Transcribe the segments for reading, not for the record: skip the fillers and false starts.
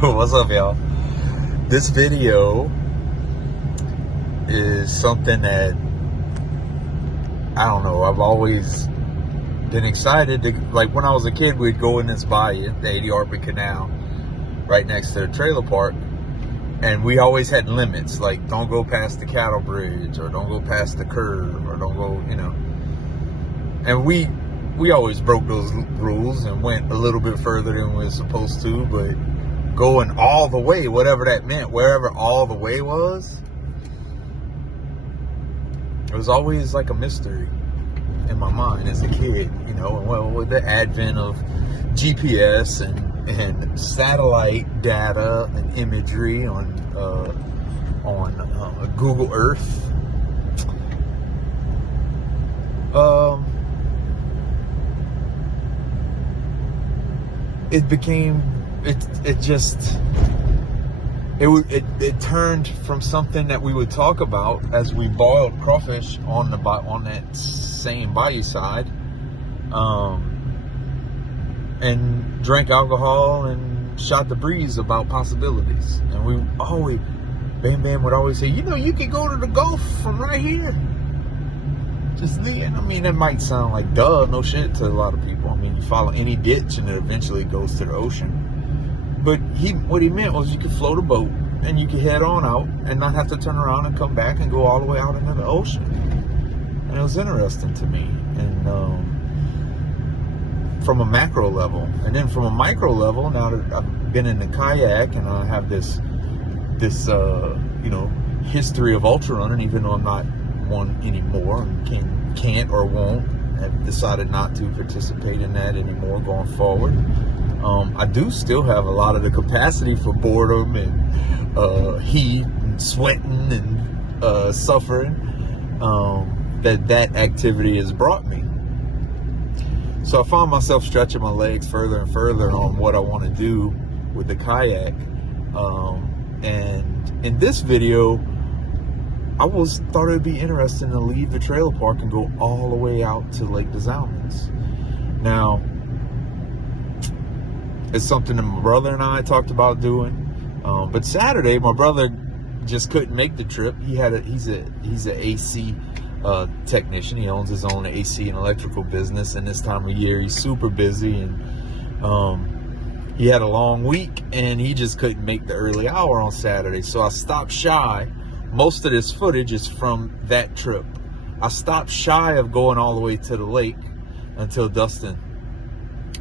What's up, y'all? This video is something that, I don't know, I've always been excited to, like when I was a kid, we'd go in this bayou, the 80 Arpent Canal, right next to the trailer park, and we always had limits, like don't go past the cattle bridge, or don't go past the curve, or don't go, and we always broke those rules and went a little bit further than we were supposed to, but going all the way, whatever that meant, wherever all the way was, it was always like a mystery in my mind as a kid, and well, with the advent of GPS and satellite data and imagery on Google Earth, it turned from something that we would talk about as we boiled crawfish on that same bayou side, and drank alcohol and shot the breeze about possibilities. And we always, Bam would always say, you could go to the Gulf from right here. Just leave. I mean, that might sound like duh, no shit to a lot of people. I mean, you follow any ditch and it eventually goes to the ocean. But what he meant was you could float a boat and you could head on out and not have to turn around and come back and go all the way out into the ocean. And it was interesting to me. And from a macro level, and then from a micro level, now that I've been in the kayak and I have this history of ultra running, even though I'm not one anymore and can't or won't, I've decided not to participate in that anymore going forward. I do still have a lot of the capacity for boredom and heat and sweating and suffering that activity has brought me. So I found myself stretching my legs further and further on what I want to do with the kayak. And in this video, I thought it'd be interesting to leave the trailer park and go all the way out to Lake des Allemands. Now, it's something that my brother and I talked about doing. But Saturday, my brother just couldn't make the trip. He's an AC technician. He owns his own AC and electrical business, and this time of year he's super busy, and he had a long week and he just couldn't make the early hour on Saturday. So I stopped shy. Most of this footage is from that trip. I stopped shy of going all the way to the lake until Dustin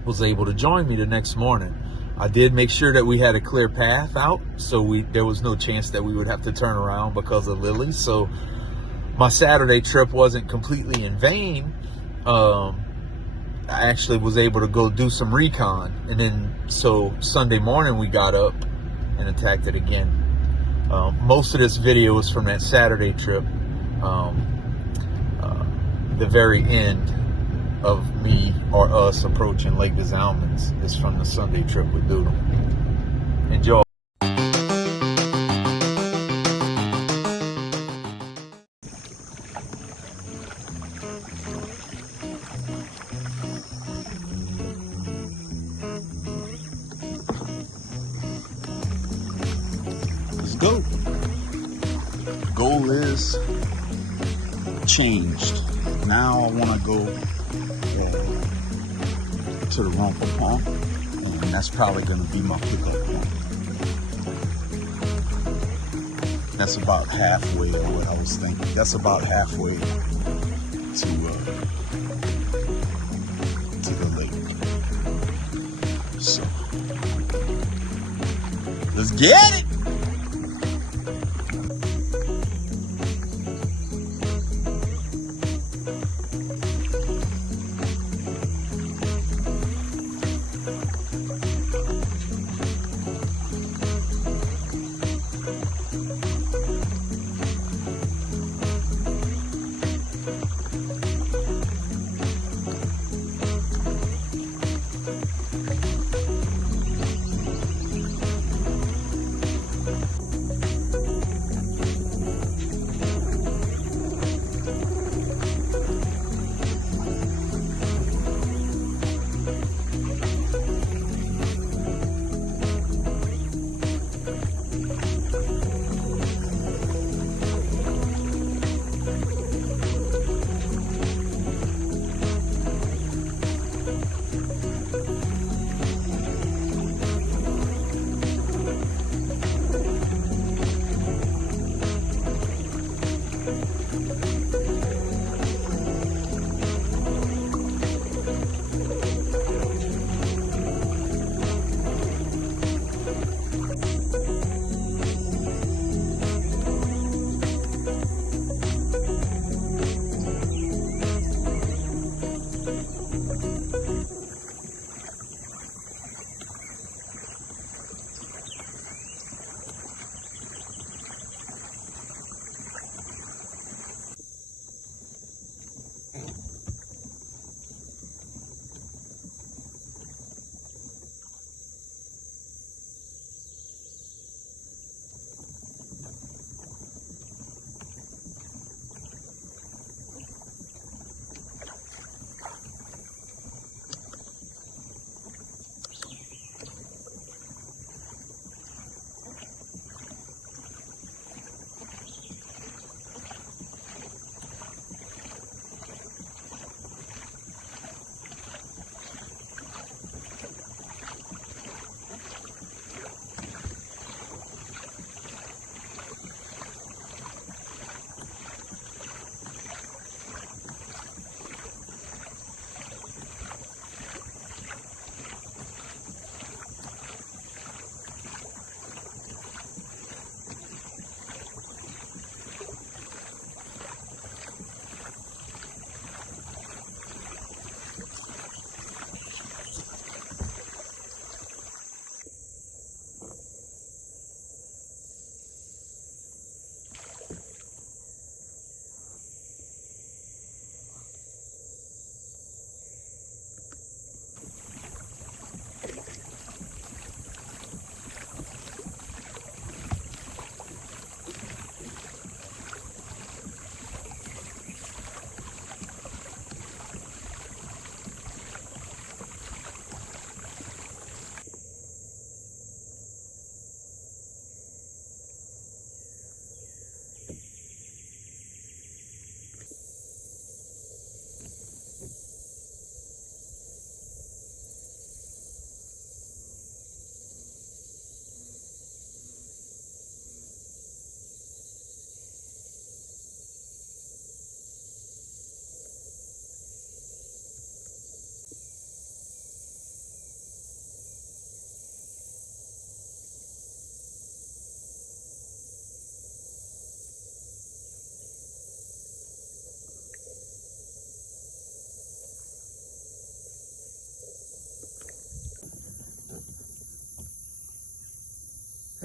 was able to join me the next morning. I did make sure that we had a clear path out, so there was no chance that we would have to turn around because of Lily. So my Saturday trip wasn't completely in vain. I actually was able to go do some recon, and then so Sunday morning we got up and attacked it again. Most of this video is from that Saturday trip. The very end of me or us approaching Lake des Allemands is from the Sunday trip with Doodle. Enjoy. Let's go. The goal is changed. Now I want to go to the Rumpel Pond, and that's probably going to be my pickup point. That's about halfway of what I was thinking. That's about halfway to the lake. So let's get it.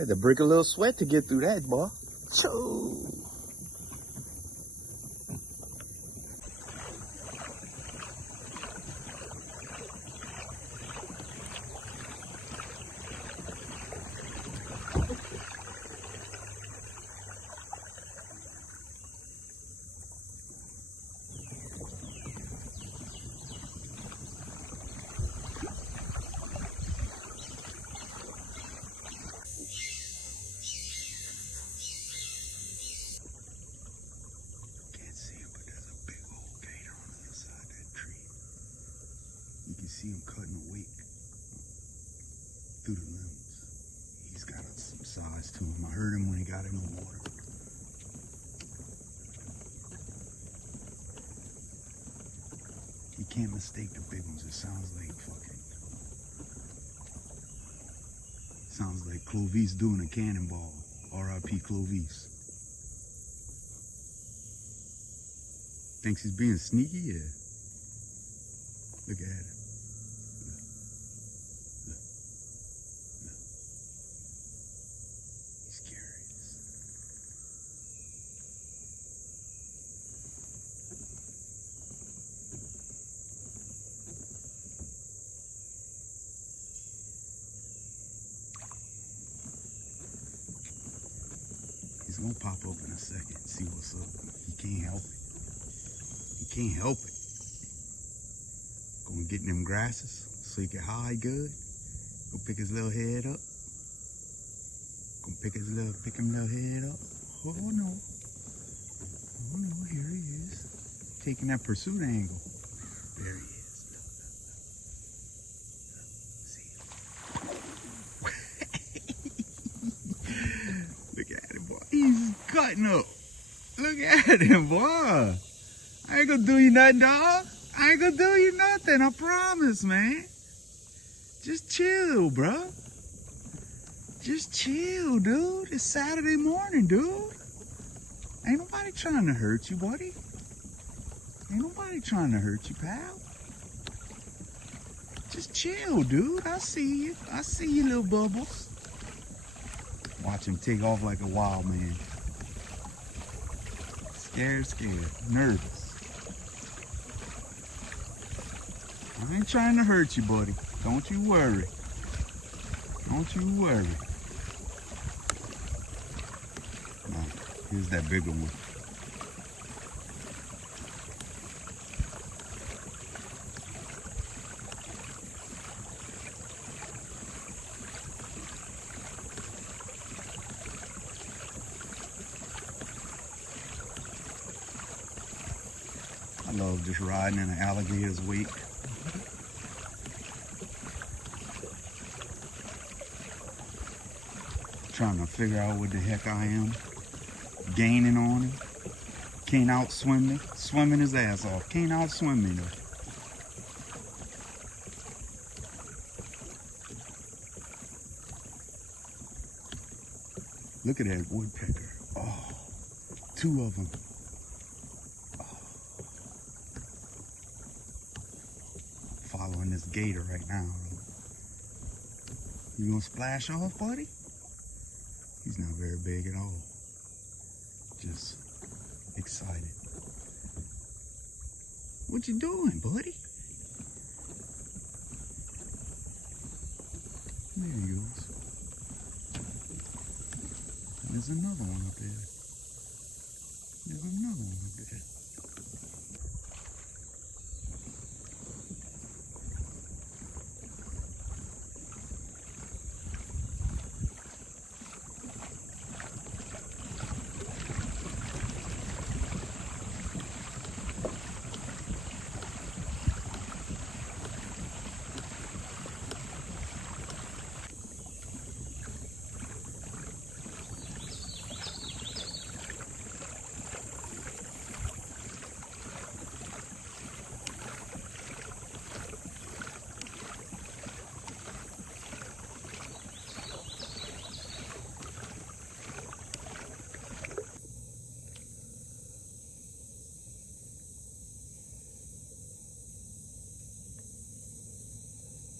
Had to break a little sweat to get through that, boy. Choo. Can't see him, but there's a big old gator on the other side of that tree. You can see him cutting a wake through the limbs. He's got some size to him. I heard him when he got in the water. You can't mistake the big ones. It sounds like Clovis doing a cannonball. R.I.P. Clovis. Thinks he's being sneaky? Yeah. Look at him. Look. He's curious. He's gonna pop up in a second, see what's up. He can't help it. He can't help it. Gonna get in them grasses so he can hide good. Go pick his little head up. Gonna pick him little head up. Oh no. Oh no, here he is. Taking that pursuit angle. There he is. Look at him, boy. He's cutting up. Look at him, boy. I ain't gonna do you nothing, dog. I ain't gonna do you nothing. I promise, man. Just chill, bro. Just chill, dude. It's Saturday morning, dude. Ain't nobody trying to hurt you, buddy. Ain't nobody trying to hurt you, pal. Just chill, dude. I see you. I see you, little bubbles. Watch him take off like a wild man. Scared, nervous. I ain't trying to hurt you, buddy. Don't you worry. Don't you worry. Now, here's that bigger one. I love just riding in an alligator's wake. Trying to figure out what the heck I am. Gaining on him. Can't outswim me. Swimming his ass off. Can't outswim me though. Look at that woodpecker. Oh, two of them. Oh. Following this gator right now. You gonna splash off, buddy? He's not very big at all. Just excited. What you doing, buddy? There he goes. There's another one up there. There's another one up there.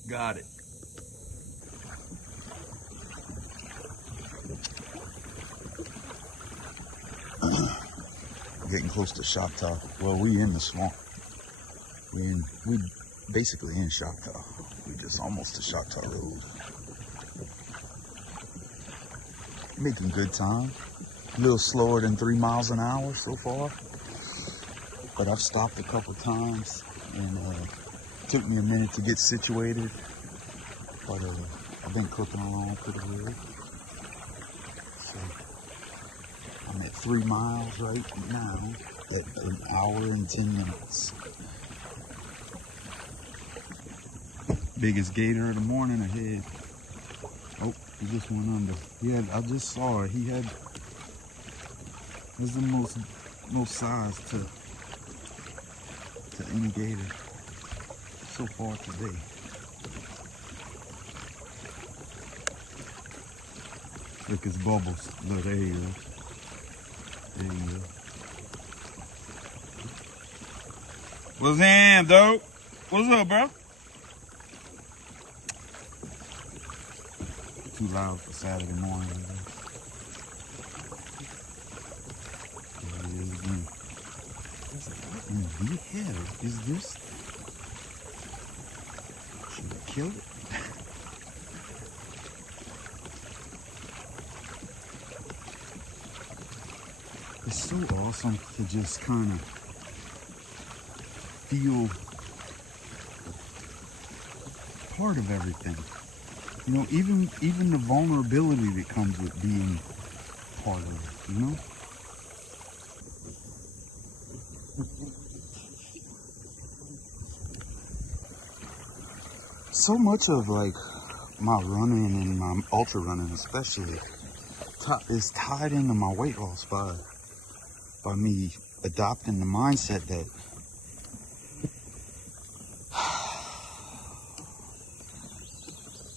Got it. getting close to Choctaw. Well, we in the swamp. We basically in Choctaw. We just almost to Choctaw Road. Making good time. A little slower than 3 miles an hour so far. But I've stopped a couple times and took me a minute to get situated. But I've been cooking along pretty good. So I'm at 3 miles right now at 1 hour and 10 minutes. Biggest gator of the morning ahead. Oh, he just went under. I just saw it. There's the most size to any gator so far today. Look, it's Bubbles. Look, there he is. There he is. What's in, dope? What's up, bro? Too loud for Saturday morning. There it is again. What in the hell is this? Should I kill it? It's so awesome to just kind of feel part of everything. You know, even the vulnerability that comes with being part of it, you know? So much of like my running and my ultra running especially is tied into my weight loss by me adopting the mindset that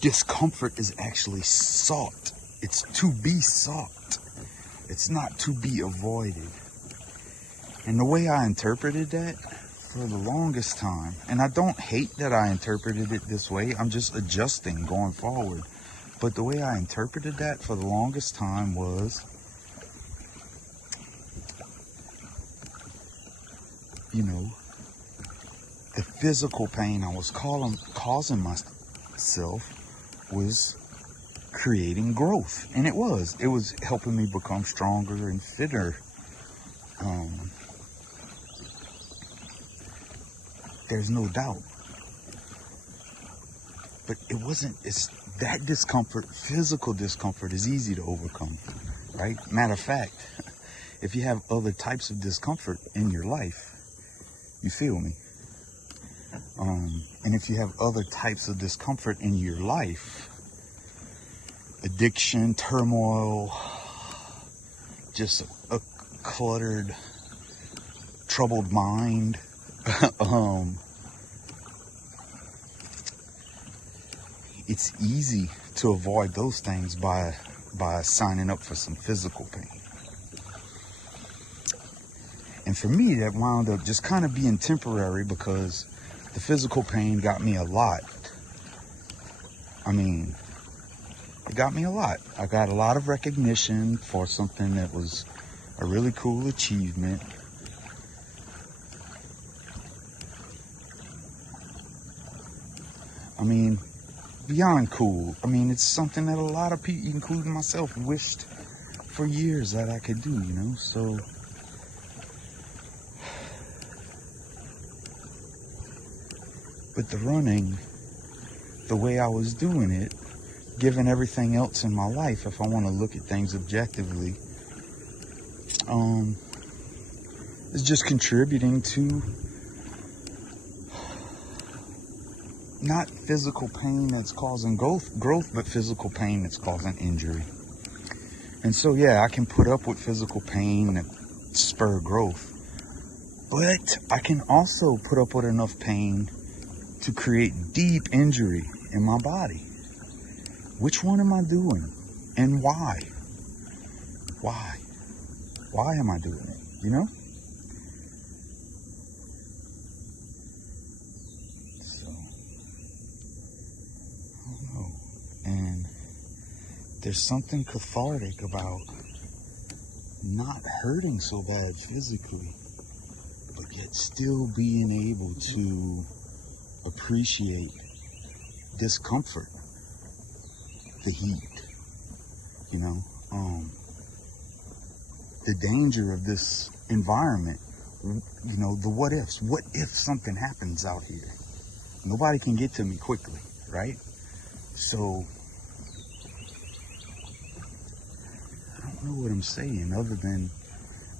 discomfort is actually sought. It's to be sought. It's not to be avoided. And the way I interpreted that for the longest time, and I don't hate that I interpreted it this way, I'm just adjusting going forward. But the way I interpreted that for the longest time was, you know, the physical pain I was causing myself was creating growth. And it was helping me become stronger and fitter. There's no doubt. But it's that discomfort, physical discomfort, is easy to overcome, right? Matter of fact, if you have other types of discomfort in your life, you feel me? And if you have other types of discomfort in your life, addiction, turmoil, just a cluttered, troubled mind, it's easy to avoid those things by signing up for some physical pain. And for me, that wound up just kind of being temporary because the physical pain got me a lot. I mean, it got me a lot. I got a lot of recognition for something that was a really cool achievement. I mean, beyond cool. I mean, it's something that a lot of people, including myself, wished for years that I could do, you know? So, but the running, the way I was doing it, given everything else in my life, if I want to look at things objectively, is just contributing to not physical pain that's causing growth, but physical pain that's causing injury. And so, yeah, I can put up with physical pain that spur growth, but I can also put up with enough pain to create deep injury in my body. Which one am I doing? And why? Why? Why am I doing it? You know? So, I don't know. And there's something cathartic about not hurting so bad physically. quickly, but yet still being able to appreciate discomfort, the heat, you know, the danger of this environment, you know, the what ifs. What if something happens out here? Nobody can get to me quickly, right? So I don't know what I'm saying other than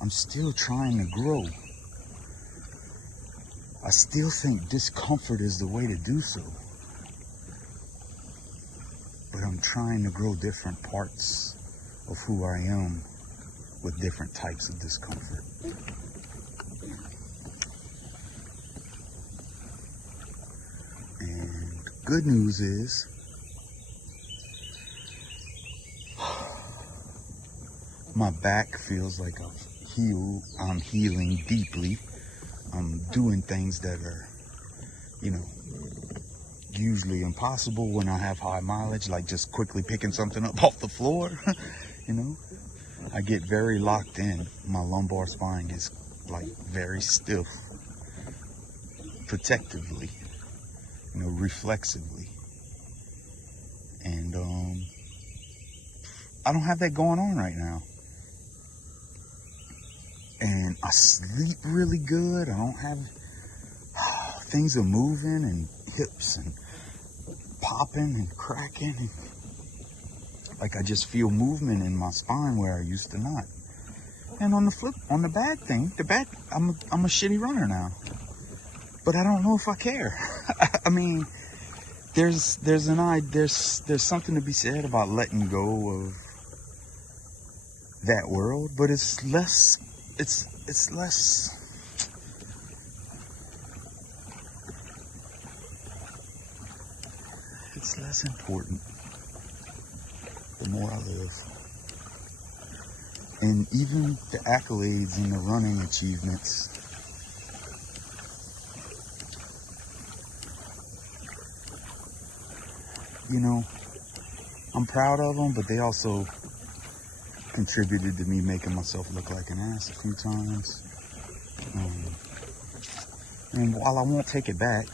I'm still trying to grow. I still think discomfort is the way to do so. But I'm trying to grow different parts of who I am with different types of discomfort. And good news is, my back feels like I'm healing deeply. I'm doing things that are, you know, usually impossible when I have high mileage, like just quickly picking something up off the floor. You know, I get very locked in. My lumbar spine gets like very stiff, protectively, you know, reflexively. And I don't have that going on right now. And I sleep really good. I don't have things are moving and hips and popping and cracking. And, like I just feel movement in my spine where I used to not. And on the bad thing, I'm a shitty runner now. But I don't know if I care. I mean, there's something to be said about letting go of that world, but it's less important the more I live. And even the accolades and the running achievements, you know, I'm proud of them, but they also contributed to me making myself look like an ass a few times. And while I won't take it back,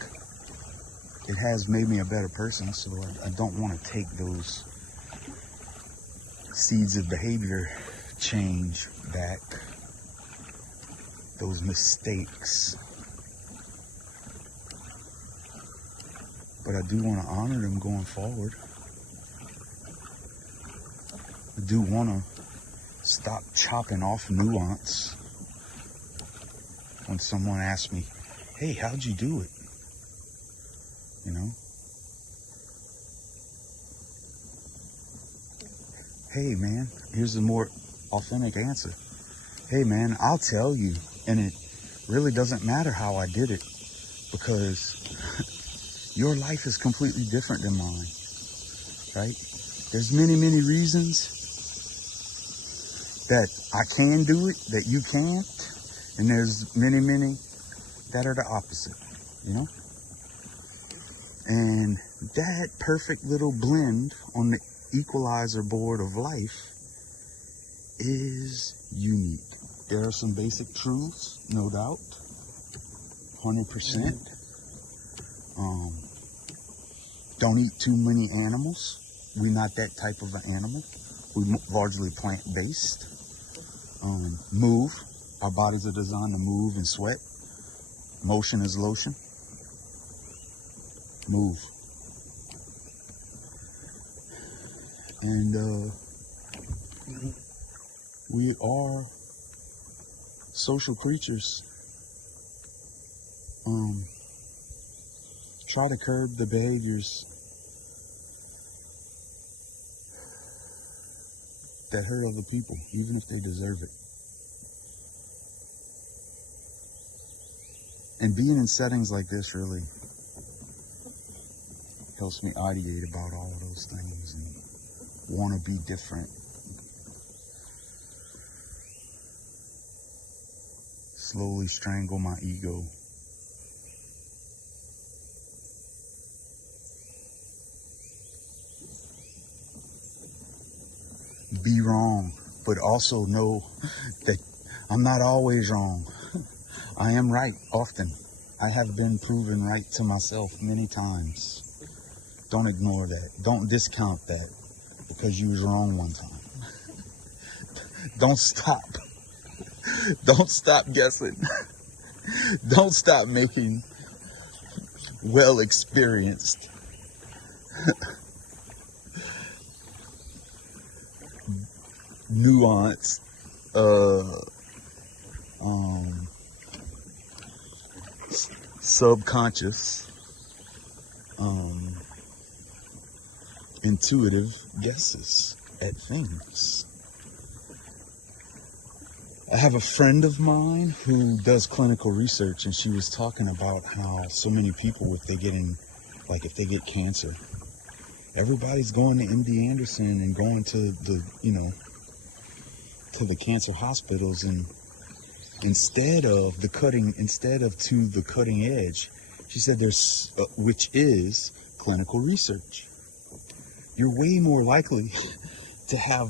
it has made me a better person, so I don't want to take those seeds of behavior change back, those mistakes. But I do want to honor them going forward. I do want to stop chopping off nuance when someone asks me, hey, how'd you do it? You know? Hey, man, here's a more authentic answer. Hey, man, I'll tell you. And it really doesn't matter how I did it, because your life is completely different than mine, right? There's many, many reasons that I can do it, that you can't. And there's many, many that are the opposite, you know? And that perfect little blend on the equalizer board of life is unique. There are some basic truths, no doubt, 100%. Don't eat too many animals. We're not that type of an animal. We're largely plant-based. Move. Our bodies are designed to move and sweat. Motion is lotion. Move. And we are social creatures. Try to curb the behaviors that hurt other people, even if they deserve it. And being in settings like this really helps me ideate about all of those things and want to be different. Slowly strangle my ego. Be wrong, but also know that I'm not always wrong. I am right often. I have been proven right to myself many times. Don't ignore that. Don't discount that because you was wrong one time. Don't stop. Don't stop guessing. Don't stop making well-experienced, nuanced, subconscious, intuitive guesses at things. I have a friend of mine who does clinical research, and she was talking about how so many people, if they get cancer, everybody's going to MD Anderson and going to the cancer hospitals, and instead of to the cutting edge, she said which is clinical research. You're way more likely to have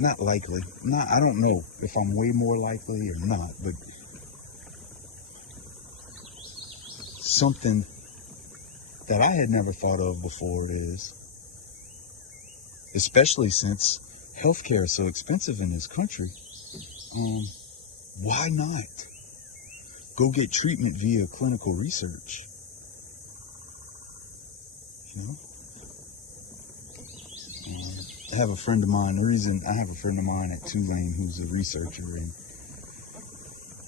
I don't know if I'm way more likely or not, but something that I had never thought of before is, especially since healthcare is so expensive in this country, why not go get treatment via clinical research? You know? I have a friend of mine at Tulane who's a researcher, and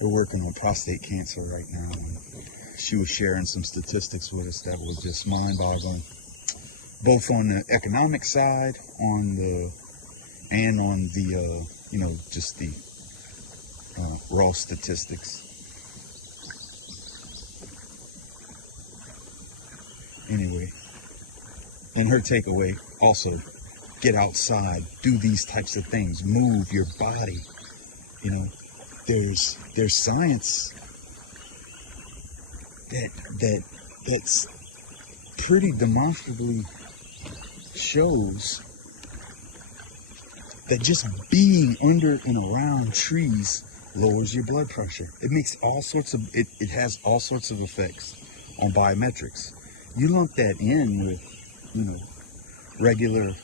we're working on prostate cancer right now. And she was sharing some statistics with us that was just mind-boggling, both on the economic side, and on the just the raw statistics. Anyway, and her takeaway also: get outside, do these types of things, move your body. You know, there's science that's pretty demonstrably shows that just being under and around trees lowers your blood pressure. It makes it has all sorts of effects on biometrics. You lump that in with, regular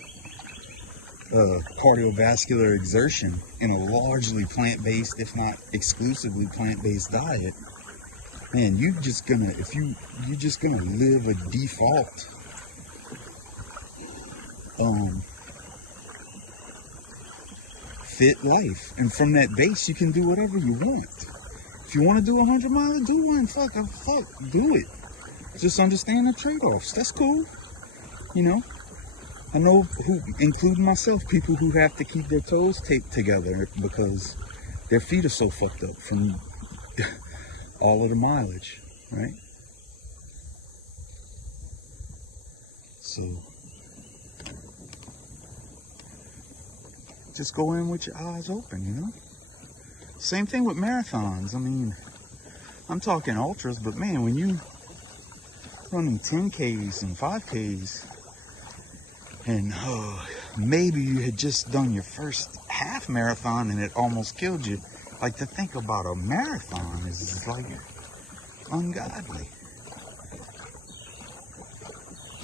cardiovascular exertion in a largely plant-based, if not exclusively plant-based diet, man, you're just gonna live a default fit life, and from that base you can do whatever you want. If you want to do 100 miles, do one. Fuck, do it. Just understand the trade-offs. That's cool. I know, including myself, people who have to keep their toes taped together because their feet are so fucked up from all of the mileage, right? So just go in with your eyes open, Same thing with marathons. I mean, I'm talking ultras, but man, when you running 10Ks and 5Ks, and maybe you had just done your first half marathon and it almost killed you. Like, to think about a marathon is like ungodly.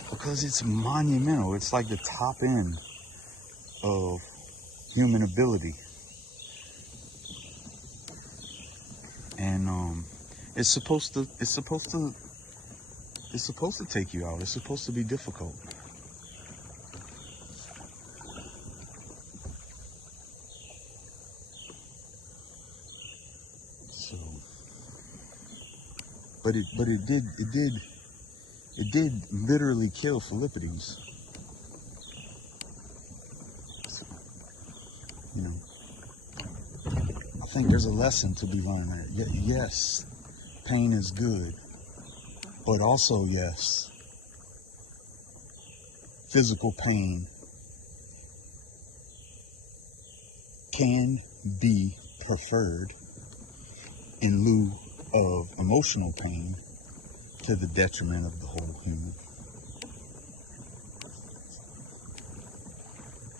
Because it's monumental. It's like the top end of human ability. And it's supposed to take you out. It's supposed to be difficult. So, but it did literally kill Philippides. So, I think there's a lesson to be learned there. Yes, pain is good, but also, yes, physical pain can be preferred in lieu of emotional pain to the detriment of the whole human.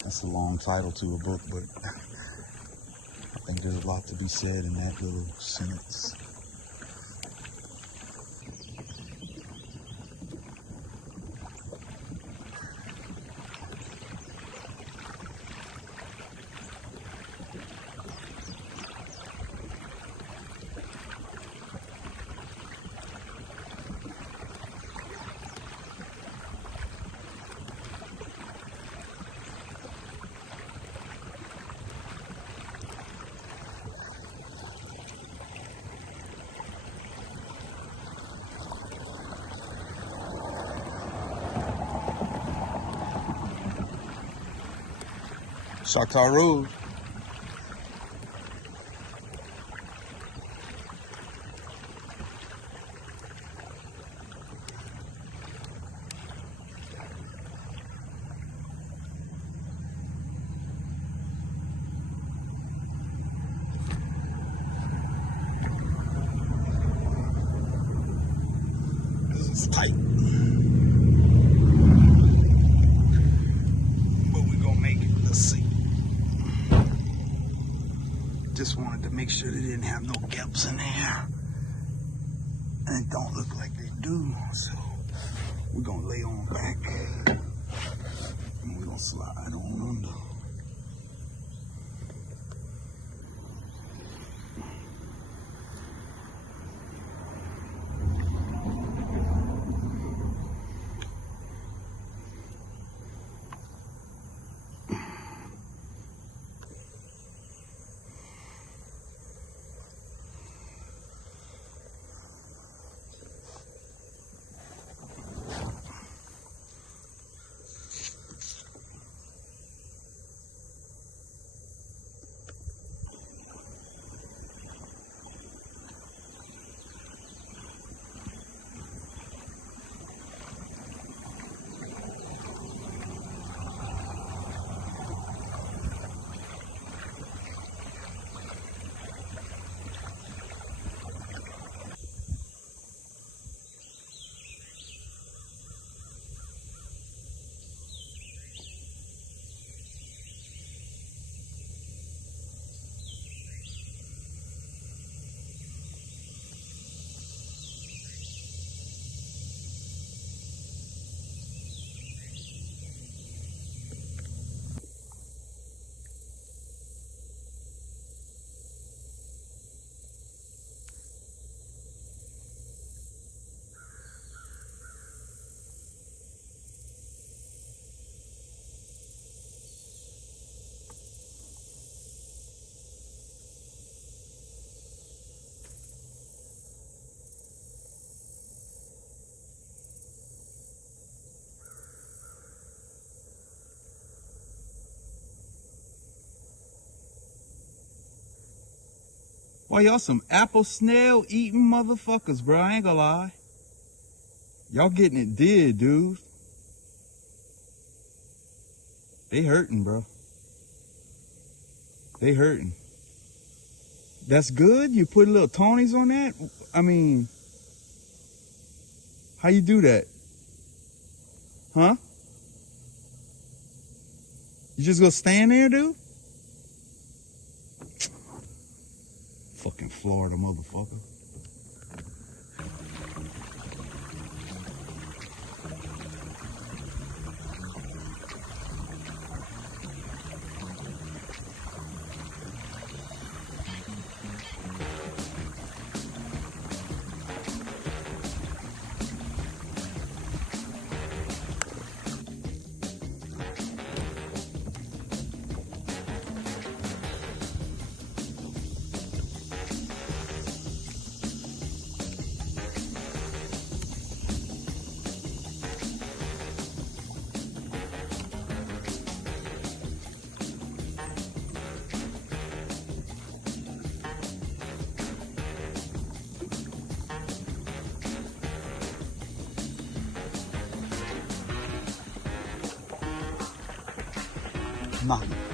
That's a long title to a book, but I think there's a lot to be said in that little sentence. Choctaw Road. This is tight. But we're gonna make it. Let's see. Just wanted to make sure they didn't have no gaps in there. And it don't look like they do. So we're gonna lay on back. And we're gonna slide on under. Boy, y'all some apple snail eating motherfuckers, bro. I ain't gonna lie. Y'all getting it did, dude. They hurting, bro. They hurting. That's good? You put little Tonys on that? I mean, how you do that? Huh? You just gonna stand there, dude? Fucking Florida motherfucker.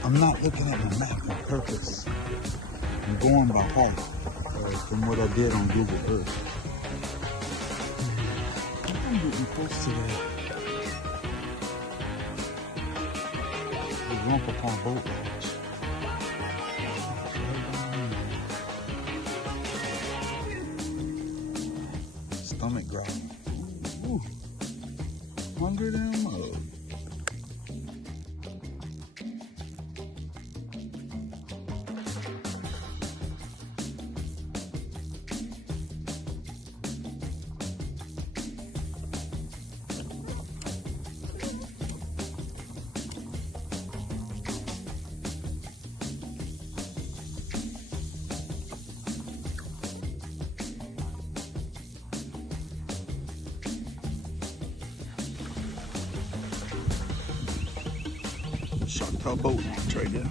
I'm not looking at the map on purpose. I'm going by heart from what I did on Google Earth. I'm getting close to that. Rumpapon Boat Launch. Stomach growl. Ooh, hungry than a mug. Choctaw Boat Launch right there.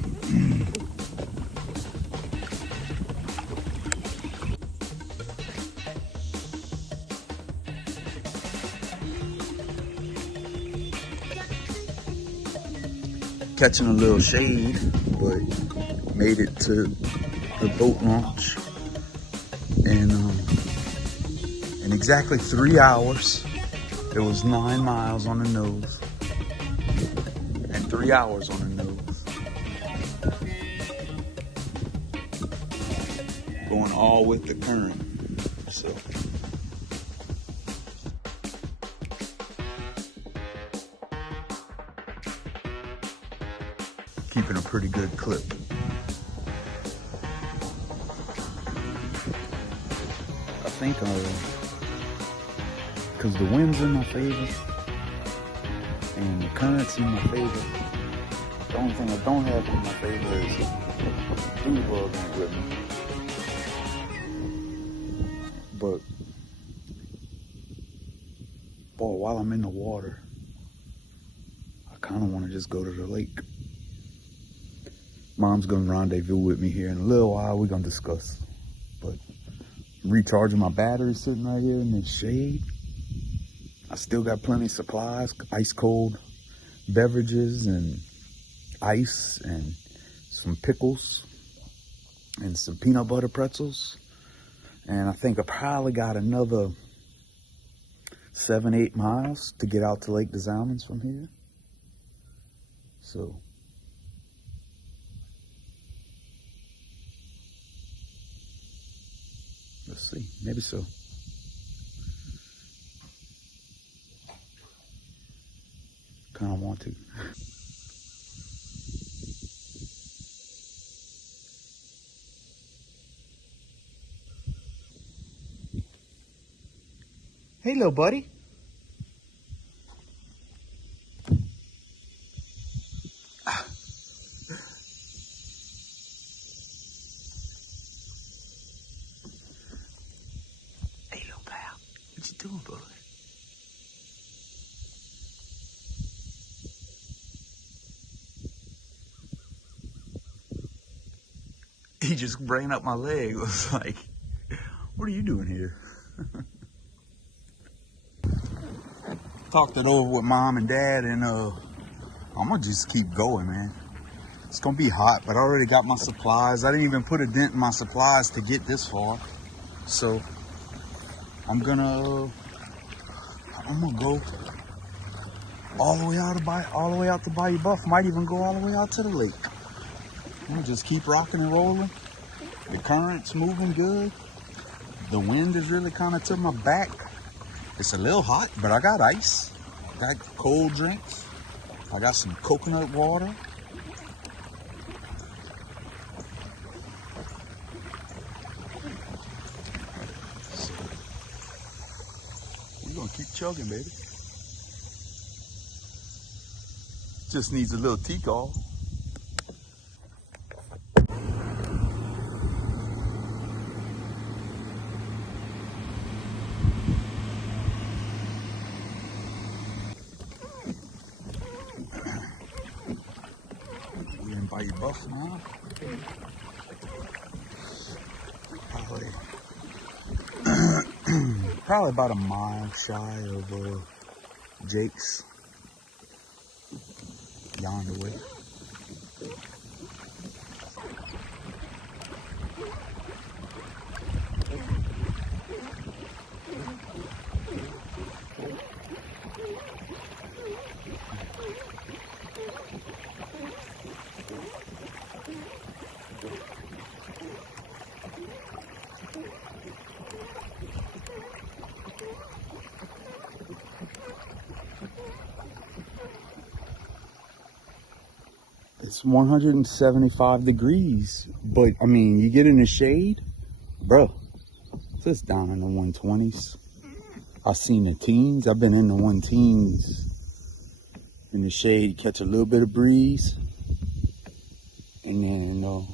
Catching a little shade, but made it to the boat launch. And in exactly 3 hours, it was 9 miles on the nose. 3 hours on the nose. Going all with the current. So keeping a pretty good clip. I think because the wind's in my favor and the current's in my favor. The only thing I don't have in my favor is food bug ain't with me. But boy, while I'm in the water, I kind of want to just go to the lake. Mom's gonna rendezvous with me here in a little while. We're gonna discuss. But I'm recharging my battery sitting right here in this shade. I still got plenty of supplies, ice cold beverages and ice and some pickles and some peanut butter pretzels. And I think I probably got another 7-8 miles to get out to Lake des Allemands from here. So let's see, maybe so. Kind of want to. Hey, little buddy. Hey, little pal. What you doing, bud? He just ran up my leg. It was like, what are you doing here? Talked it over with Mom and Dad, and I'm gonna just keep going, man. It's gonna be hot, but I already got my supplies. I didn't even put a dent in my supplies to get this far. So I'm gonna go all the way out to Bayou Buff. Might even go all the way out to the lake. I'm gonna just keep rocking and rolling. The current's moving good. The wind is really kind of to my back. It's a little hot, but I got ice. I got cold drinks. I got some coconut water. So, we're gonna keep chugging, baby. Just needs a little tea-call. Bayou Buff now. Probably about a mile shy of Jake's. Yonder way. It's 175 degrees, but I mean, you get in the shade, bro, it's just down in the 120s. I've seen the teens. I've been in the 110s in the shade, catch a little bit of breeze, and then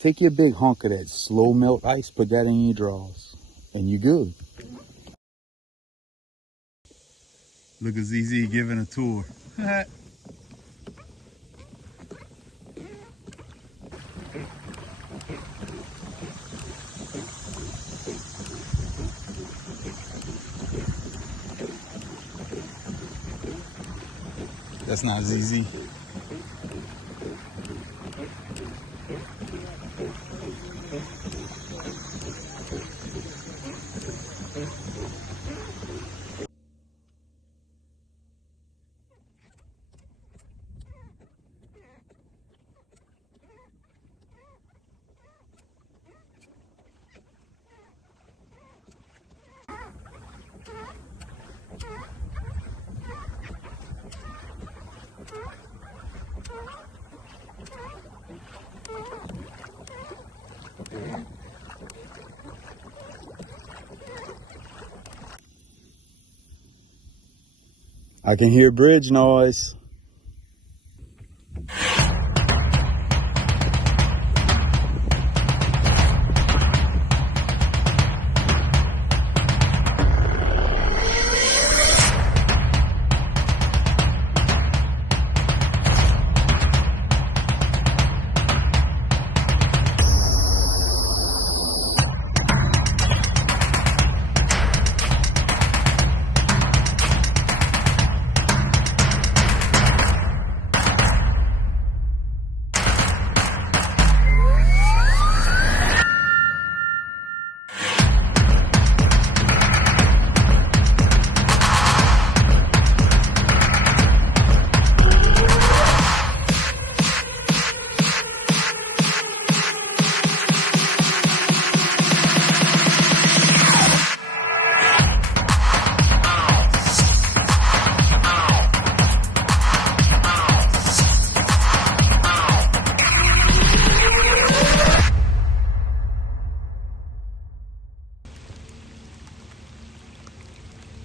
take your big hunk of that slow melt ice, put that in your drawers, and you good. Look at ZZ giving a tour. That's not ZZ. I can hear bridge noise.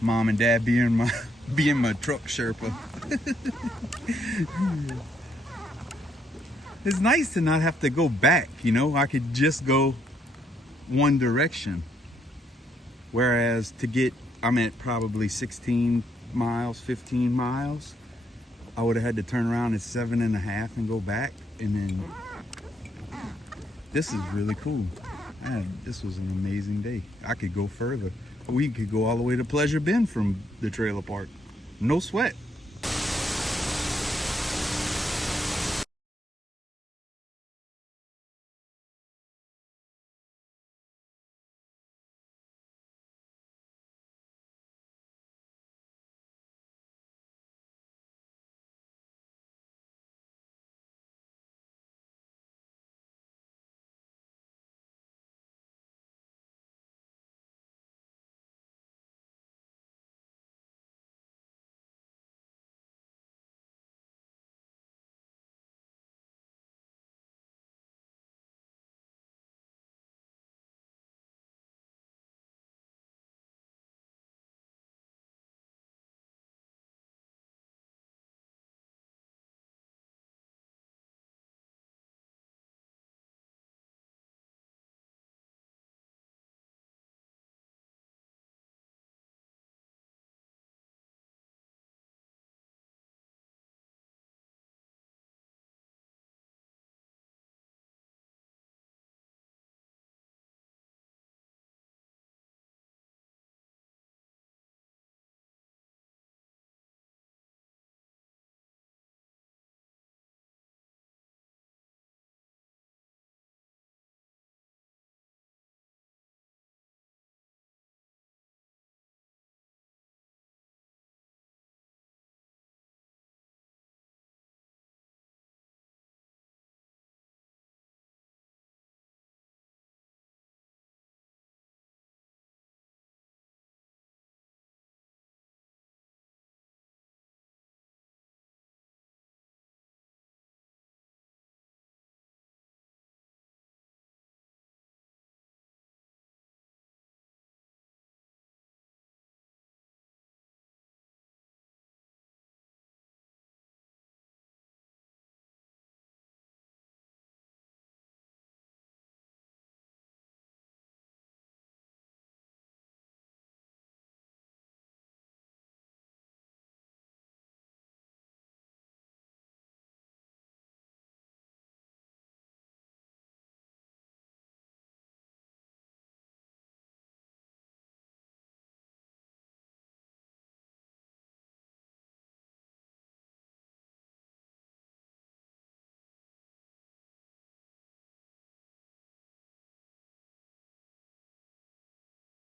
Mom and Dad being my truck Sherpa. It's nice to not have to go back, you know. I could just go one direction. Whereas I'm at probably 16 miles, 15 miles. I would have had to turn around at 7.5 and go back. And then this is really cool. This was an amazing day. I could go further. We could go all the way to Pleasure Bend from the trailer park. No sweat.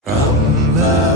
From the